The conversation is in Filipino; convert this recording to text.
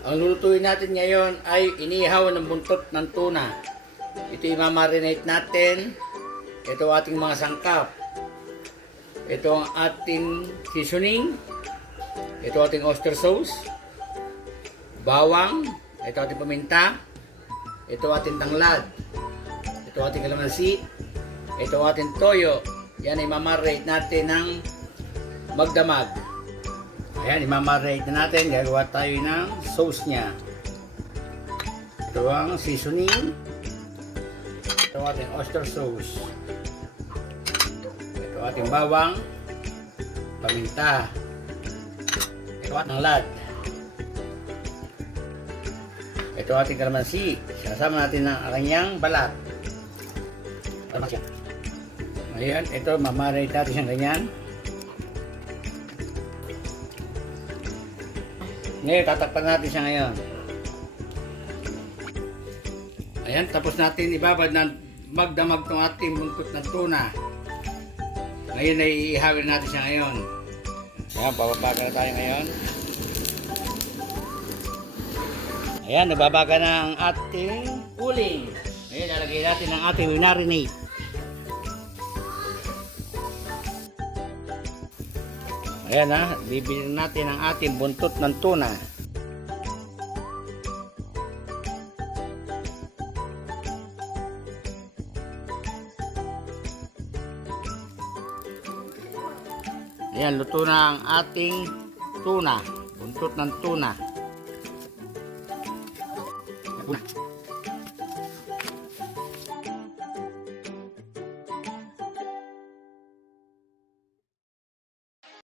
Ang lulutuin natin ngayon ay inihaw ng buntot ng tuna. Ito i-marinate natin. Ito ating mga sangkap. Ito ang ating seasoning. Ito ating oyster sauce. Bawang. Ito ating paminta. Ito ating tanglad. Ito ating kalamansi. Ito ating toyo. Yan i-marinate natin ng magdamag. Ayan, i-marinate na natin. Gagawa tayo ng sauce niya. Ito ang seasoning. Ito ating oyster sauce. Ito ating bawang. Paminta. Ito ating tanglad. Ito ating kalamansi. Sasama natin ang kanyang balat. Ayan, ito mamarinate natin siyang ganyan. Ngayon, tatakpan natin siya ngayon. Ayan, tapos natin ibabad ng magdamag ng ating buntot ng tuna. Ngayon ay ihawin natin siya ngayon. Ayan, bababaga na tayo ngayon. Ayan, nababaga na ang ating uling. Ngayon, lalagay natin ang ating marinate. Ayan ha, bibilin natin ang ating buntot ng tuna. Ayan, luto na ang ating tuna. Buntot ng tuna.